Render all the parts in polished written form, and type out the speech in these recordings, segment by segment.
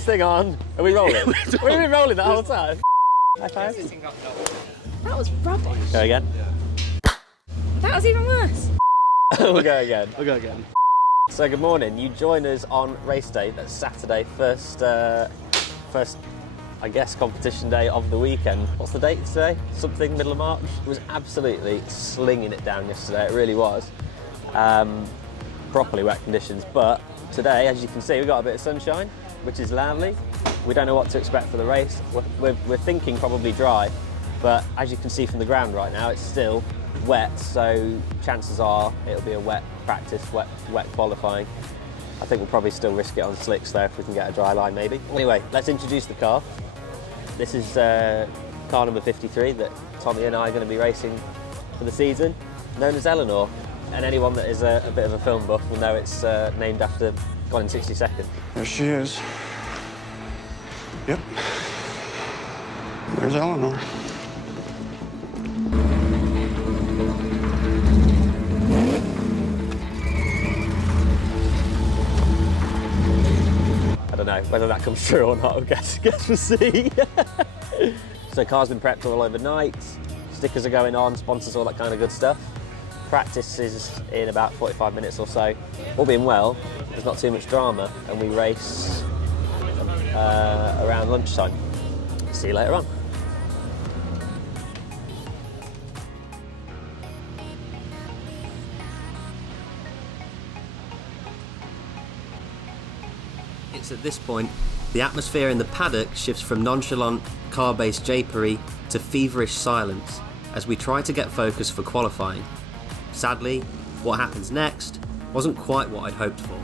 this thing on. Are we rolling? We've been rolling that whole time. High five. That was rubbish. Go again. That was even worse. We'll go again. We'll go again. So good morning. You join us on race day. That's Saturday, first, I guess, competition day of the weekend. What's the date today? Something middle of March. It was absolutely slinging it down yesterday. It really was. Properly wet conditions, but today, as you can see, we've got a bit of sunshine, which is lovely. We don't know what to expect for the race. We're thinking probably dry, but as you can see from the ground right now, it's still wet, so chances are it'll be a wet practice, wet qualifying. I think we'll probably still risk it on slicks though if we can get a dry line maybe. Anyway, let's introduce the car. This is car number 53 that Tommy and I are going to be racing for the season, known as Eleanor. And anyone that is a bit of a film buff will know it's named after Gone in 60 Seconds. There she is. Yep. There's Eleanor. I don't know whether that comes true or not. I guess we'll see. So car's been prepped all overnight. Stickers are going on, sponsors, all that kind of good stuff. Practice is in about 45 minutes or so. All being well, there's not too much drama, and we race around lunchtime. See you later on. It's at this point the atmosphere in the paddock shifts from nonchalant car-based japery to feverish silence as we try to get focus for qualifying. Sadly, what happens next wasn't quite what I'd hoped for.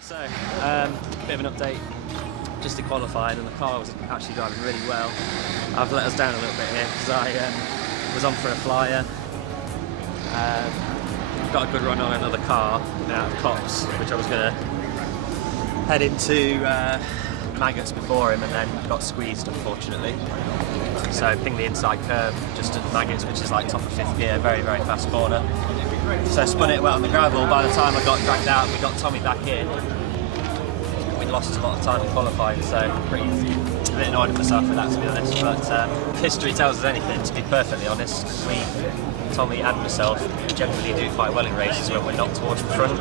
So, bit of an update, just to qualify, and the car was actually driving really well. I've let us down a little bit here because I was on for a flyer. Got a good run on another car out of Cops, which I was going to head into Maggots before him, and then got squeezed unfortunately. So pinged the inside curve just at Maggots, which is like top of fifth gear, very, very fast corner. So spun it well on the gravel. By the time I got dragged out, we got Tommy back in. We'd lost a lot of time in qualifying, so a bit annoyed with myself for that, to be honest. But if history tells us anything, to be perfectly honest, we, Tommy and myself, generally do quite well in races when we're not towards the front.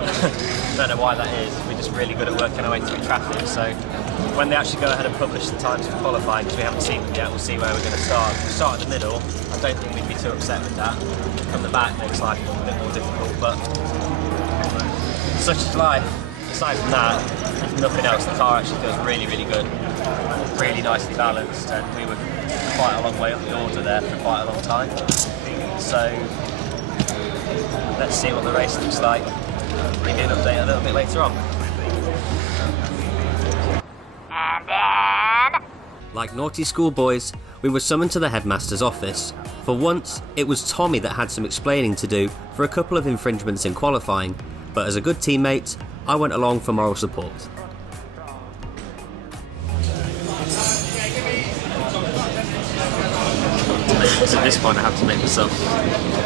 Don't know why that is. We're just really good at working our way through traffic. So when they actually go ahead and publish the times for qualifying, because we haven't seen them yet, we'll see where we're going to start. If we start in the middle, I don't think we'd be too upset with that. From the back looks like a bit more difficult, but such is life. Aside from that, nothing else. The car actually feels really, really good, really nicely balanced, and we were quite a long way up the order there for quite a long time. So let's see what the race looks like. Give you an update a little bit later on. And then, like naughty schoolboys, we were summoned to the headmaster's office. For once, it was Tommy that had some explaining to do for a couple of infringements in qualifying, but as a good teammate, I went along for moral support. So at this point I have to make myself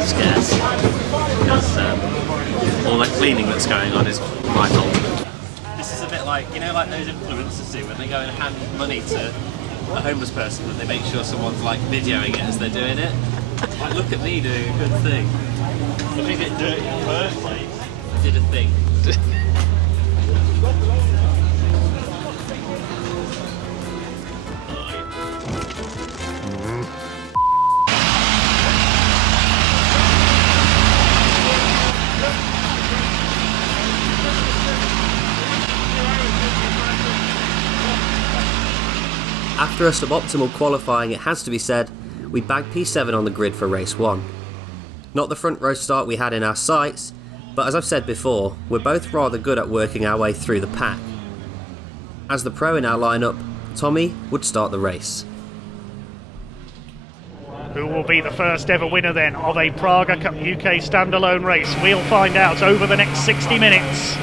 scarce, because all that cleaning that's going on is my fault. This is a bit like like, you know, like those influencers do when they go and hand money to a homeless person and they make sure someone's like videoing it as they're doing it. Like, look at me doing a good thing. I think it dirty in the first place. I did a thing. After a suboptimal qualifying, it has to be said, we bagged P7 on the grid for race 1. Not the front row start we had in our sights, but as I've said before, we're both rather good at working our way through the pack. As the pro in our lineup, Tommy would start the race. Who will be the first ever winner then of a Praga Cup UK standalone race? We'll find out over the next 60 minutes.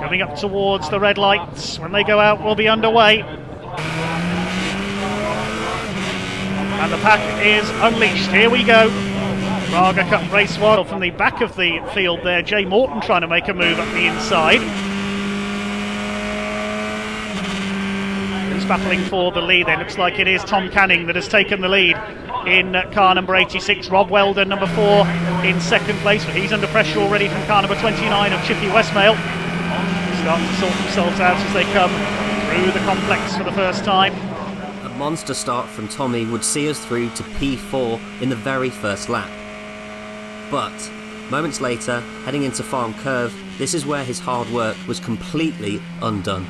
Coming up towards the red lights. When they go out, we'll be underway. And the pack is unleashed. Here we go. Praga Cup race 1. From the back of the field there, Morton trying to make a move up the inside. Who's battling for the lead then? Looks like it is Tom Canning that has taken the lead in car number 86. Rob Weldon, number 4, in second place. But he's under pressure already from car number 29 of Chippy Westmail. Starting to sort themselves out as they come through the complex for the first time. A monster start from Tommy would see us through to P4 in the very first lap. But moments later, heading into Farm Curve, this is where his hard work was completely undone.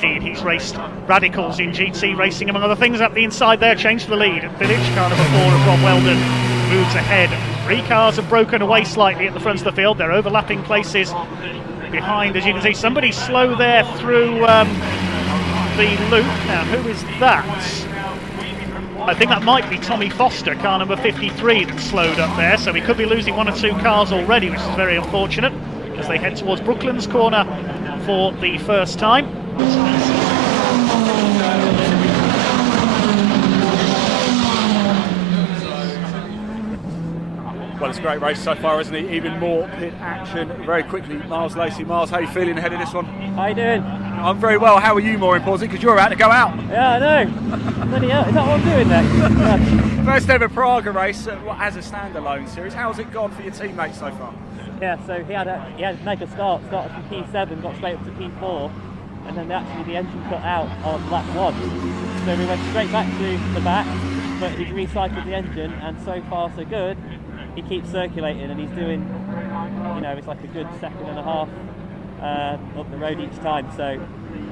He's raced Radicals in GT racing, among other things, up the inside there, changed the lead. At Village, car number 4 of Rob Weldon moves ahead. 3 cars have broken away slightly at the front of the field. They're overlapping places behind, as you can see. Somebody slow there through the loop. Now, who is that? I think that might be Tommy Foster, car number 53, that's slowed up there. So we could be losing 1 or 2 cars already, which is very unfortunate, as they head towards Brooklands corner for the first time. Well, it's a great race so far, isn't it? Even more pit action very quickly. Miles Lacey. Miles, how are you feeling ahead of this one? How you doing? I'm very well. How are you, more important? Because you're about to go out. Yeah, I know. Bloody hell, is that what I'm doing next? Yeah. First ever Praga race as a standalone series. How's it gone for your teammates so far? Yeah, so he had a mega start. Started from P7, got straight up to P4, and then the engine cut out on lap 1. So we went straight back to the back, but he's recycled the engine, and so far so good. He keeps circulating, and he's doing, you know, it's like a good 1.5 seconds up the road each time. So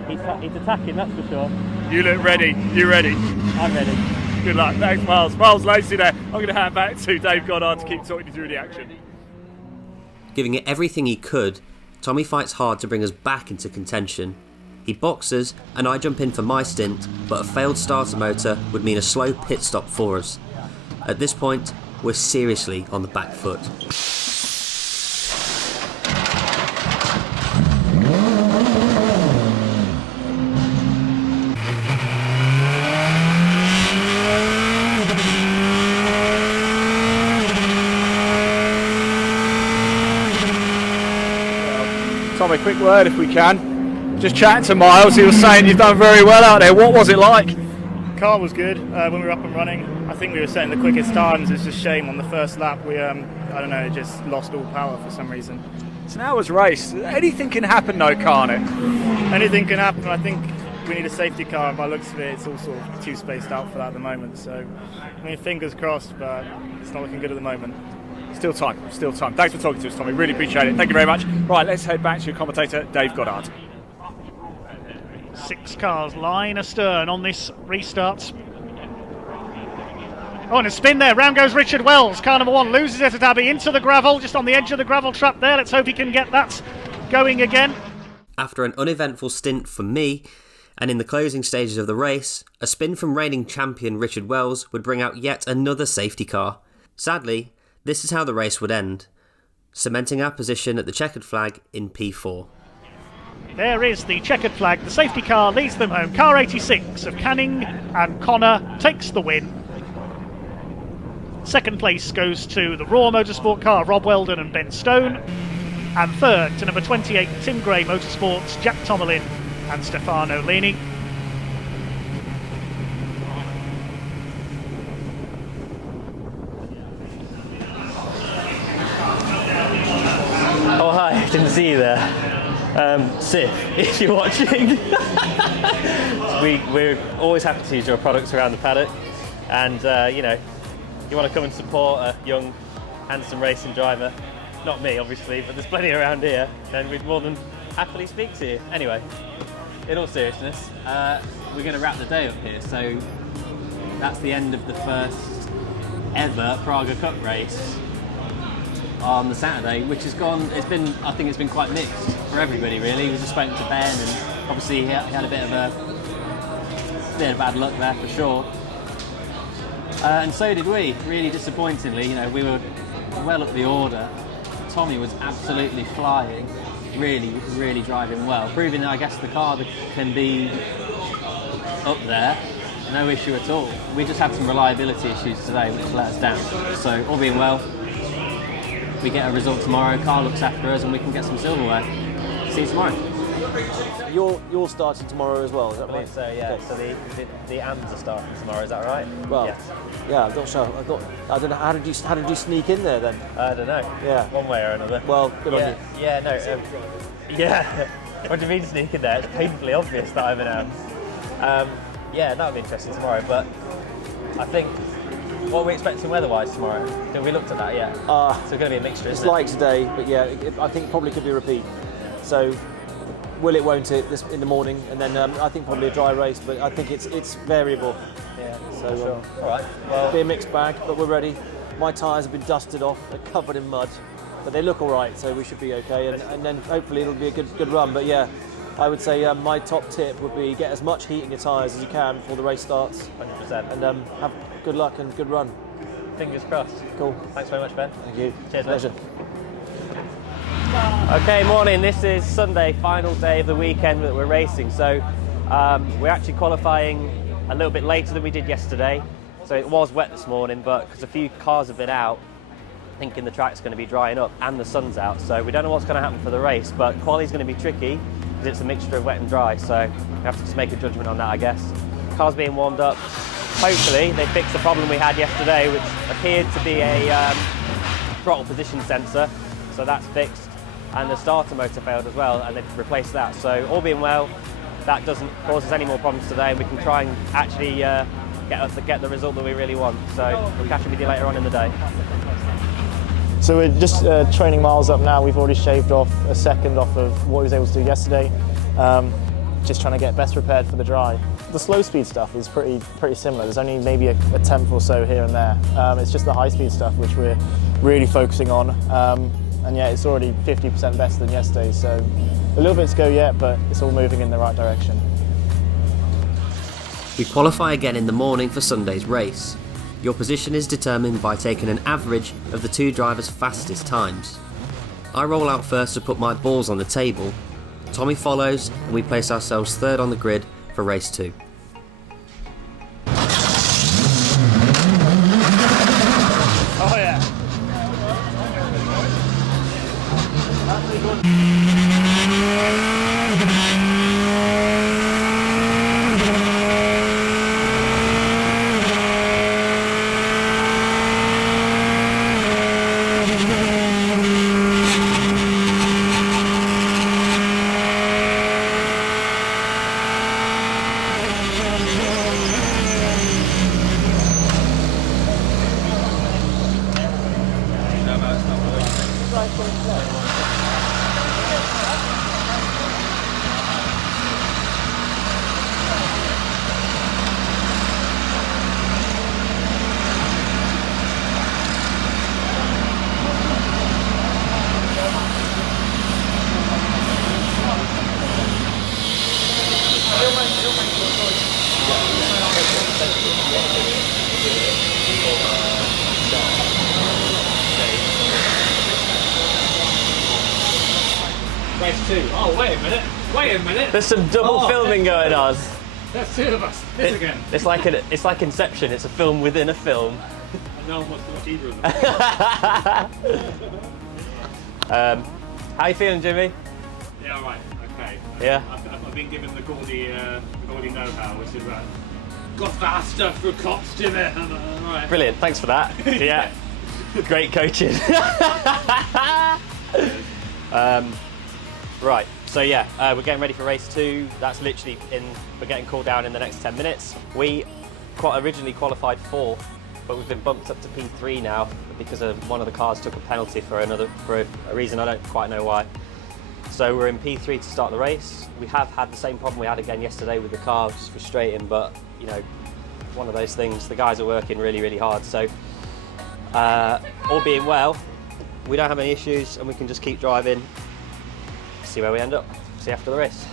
he's attacking, that's for sure. You look ready. You ready? I'm ready. Good luck. Thanks, Miles. Miles Lacey there. I'm going to hand back to Dave Goddard to keep talking you through the action. Giving it everything he could, Tommy fights hard to bring us back into contention. He boxes, and I jump in for my stint, but a failed starter motor would mean a slow pit stop for us. At this point, we're seriously on the back foot. Tommy, quick word if we can. Just chatting to Miles, he was saying you've done very well out there. What was it like? Car was good when we were up and running. I think we were setting the quickest times. It's just a shame on the first lap we, I don't know, just lost all power for some reason. It's an hour's race. Anything can happen though, can't it? Anything can happen. I think we need a safety car, and by the looks of it, it's all sort of too spaced out for that at the moment. So, I mean, fingers crossed, but it's not looking good at the moment. Still time, still time. Thanks for talking to us, Tommy. Really appreciate it. Thank you very much. Right, let's head back to your commentator, Dave Goddard. 6 cars line astern on this restart. Oh, and a spin there. Round goes Richard Wells. Car number 1 loses it at Abbey into the gravel, just on the edge of the gravel trap there. Let's hope he can get that going again. After an uneventful stint for me, and in the closing stages of the race, a spin from reigning champion Richard Wells would bring out yet another safety car. Sadly, this is how the race would end, cementing our position at the checkered flag in P4. There is the checkered flag. The safety car leads them home. Car 86 of Canning and Connor takes the win. Second place goes to the Raw Motorsport car of Rob Weldon and Ben Stone. And third to number 28 Tim Gray Motorsports, Jack Tomalin and Stefano Leni. Oh hi, didn't see you there. Sif, if you're watching. We're always happy to use your products around the paddock, and you know, you want to come and support a young, handsome racing driver. Not me, obviously, but there's plenty around here, then we'd more than happily speak to you. Anyway, in all seriousness, we're going to wrap the day up here, so that's the end of the first ever Praga Cup race on the Saturday, which has gone, I think it's been quite mixed for everybody really. We just spoken to Ben, and obviously he had a bit of bad luck there for sure. And so did we, really disappointingly. You know, we were well up the order. Tommy was absolutely flying, really driving well, proving that I guess the car can be up there, no issue at all. We just had some reliability issues today which let us down. So all being well, we get a result tomorrow, car looks after us, and we can get some silverware. See you tomorrow. You're starting tomorrow as well, is that right? So yeah, okay. So the AMs are starting tomorrow, is that right? Well, yes. Yeah, I'm not sure. I don't know. How did you sneak in there then? I don't know. Yeah. One way or another. Well, good on you. Yeah, no. Yeah. What do you mean sneak in there? It's painfully obvious that I'm an AM. Yeah, that'll be interesting tomorrow. But I think, what are we expecting weather-wise tomorrow? Have we looked at that yet? So it's going to be a mixture, it's isn't it? like today, but yeah, I think probably could be a repeat. So, will it, won't it, this in the morning, and then I think probably a dry race, but I think it's variable. Yeah, so sure. All right. Well, be a mixed bag, but we're ready. My tyres have been dusted off, they're covered in mud, but they look all right, so we should be okay, and then hopefully it'll be a good run. But yeah, I would say my top tip would be get as much heat in your tyres as you can before the race starts. 100%. And have good luck and good run. Fingers crossed. Cool. Thanks very much, Ben. Thank you. Cheers, Pleasure. Okay, morning. This is Sunday, final day of the weekend that we're racing. So we're actually qualifying a little bit later than we did yesterday. So it was wet this morning, but because a few cars have been out, thinking the track's going to be drying up and the sun's out. So we don't know what's going to happen for the race, but quali's going to be tricky because it's a mixture of wet and dry. So we have to just make a judgment on that, I guess. Car's being warmed up. Hopefully they fixed the problem we had yesterday, which appeared to be a throttle position sensor. So that's fixed. And the starter motor failed as well, and they've replaced that. So all being well, that doesn't cause us any more problems today, and we can try and actually get the result that we really want. So we'll catch up with you later on in the day. So we're just training miles up now. We've already shaved off a second off of what we was able to do yesterday. Just trying to get best prepared for the dry. The slow speed stuff is pretty similar. There's only maybe a tenth or so here and there. It's just the high speed stuff which we're really focusing on. And yeah, it's already 50% better than yesterday, so a little bit to go yet, but it's all moving in the right direction. We qualify again in the morning for Sunday's race. Your position is determined by taking an average of the two drivers' fastest times. I roll out first to put my balls on the table. Tommy follows, and we place ourselves third on the grid for race 2. Oh yeah. Race 2. Oh, wait a minute. There's some double filming going on. There's two of us. This again. It's like Inception. It's a film within a film. No one wants to watch either of them. How you feeling, Jimmy? Yeah, alright, okay. Yeah. I've been given the Gordie know-how, which is got faster through cops, Jimmy. Alright. Brilliant, thanks for that. Yeah, great coaching. Right, so yeah, we're getting ready for race 2. That's literally we're getting called down in the next 10 minutes. We originally qualified 4th, but we've been bumped up to P3 now because one of the cars took a penalty for a reason I don't quite know why. So we're in P3 to start the race. We have had the same problem we had again yesterday with the car, which is frustrating, but you know, one of those things. The guys are working really, really hard. So all being well, we don't have any issues and we can just keep driving, see where we end up, see after the race.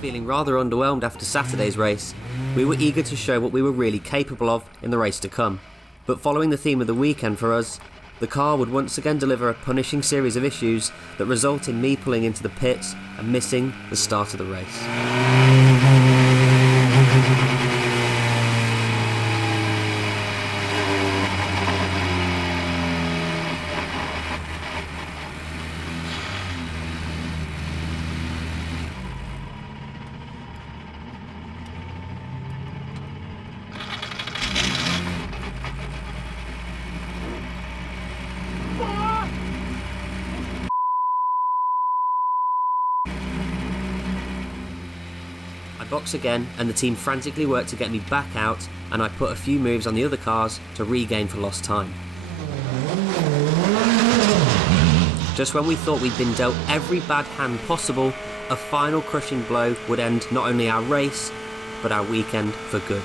Feeling rather underwhelmed after Saturday's race, we were eager to show what we were really capable of in the race to come. But following the theme of the weekend for us, the car would once again deliver a punishing series of issues that result in me pulling into the pits and missing the start of the race. I box again and the team frantically worked to get me back out, and I put a few moves on the other cars to regain for lost time. Just when we thought we'd been dealt every bad hand possible, a final crushing blow would end not only our race, but our weekend for good.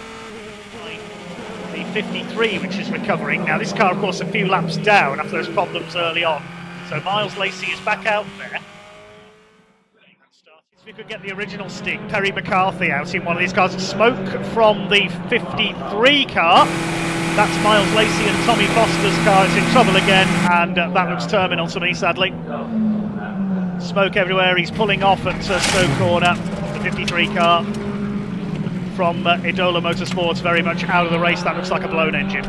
The 53, which is recovering. Now this car, of course, a few laps down after those problems early on. So Miles Lacey is back out there. If we could get the original stick, Perry McCarthy out in one of these cars. Smoke from the 53 car. That's Miles Lacey and Tommy Foster's car is in trouble again, and that looks terminal to me, sadly. Smoke everywhere. He's pulling off at Stoke Corner. The 53 car from Idola Motorsport, very much out of the race. That looks like a blown engine.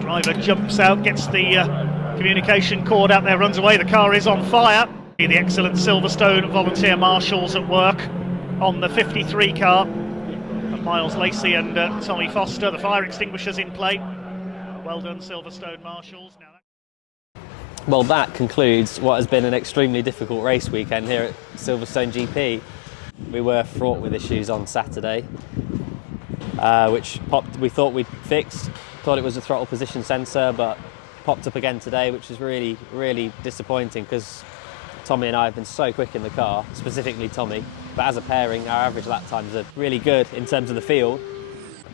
Driver jumps out, gets the communication cord out there, runs away. The car is on fire. The excellent Silverstone volunteer marshals at work on the 53 car. Miles Lacey and Tommy Foster, the fire extinguishers in play. Well done, Silverstone marshals. Well, that concludes what has been an extremely difficult race weekend here at Silverstone GP. We were fraught with issues on Saturday, which we thought we'd fixed. Thought it was a throttle position sensor, but popped up again today, which is really, really disappointing because Tommy and I have been so quick in the car, specifically Tommy. But as a pairing, our average lap times are really good in terms of the field,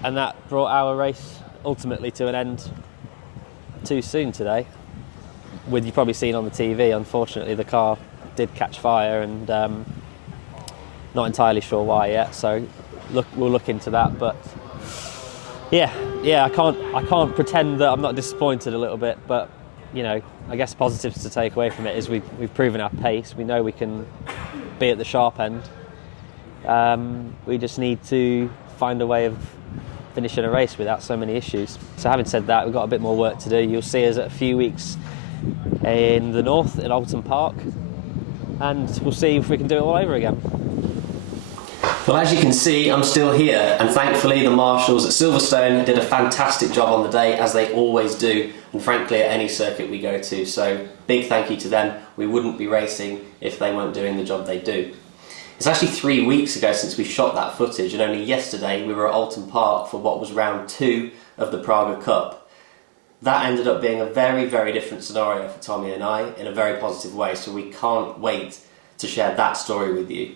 and that brought our race ultimately to an end too soon today. With you probably seen on the TV, unfortunately the car did catch fire, and not entirely sure why yet. So we'll look into that. But yeah, I can't pretend that I'm not disappointed a little bit. But you know, I guess positives to take away from it is we've proven our pace. We know we can be at the sharp end. We just need to find a way of finishing a race without so many issues. So having said that, we've got a bit more work to do. You'll see us at a few weeks in the north at Alton Park, and we'll see if we can do it all over again. Well, as you can see, I'm still here, and thankfully the marshals at Silverstone did a fantastic job on the day, as they always do, and frankly at any circuit we go to. So big thank you to them. We wouldn't be racing if they weren't doing the job they do. It's actually 3 weeks ago since we shot that footage, and only yesterday we were at Alton Park for what was round 2 of the Praga Cup. That ended up being a very, very different scenario for Tommy and I in a very positive way, so we can't wait to share that story with you.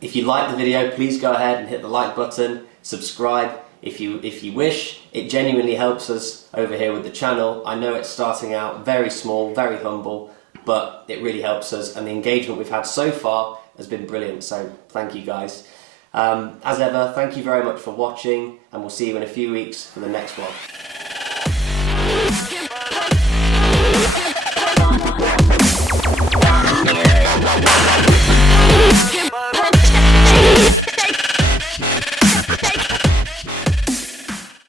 If you like the video, please go ahead and hit the like button, subscribe if you wish. It genuinely helps us over here with the channel. I know it's starting out very small, very humble, but it really helps us, and the engagement we've had so far has been brilliant, so thank you guys. As ever, thank you very much for watching, and we'll see you in a few weeks for the next one.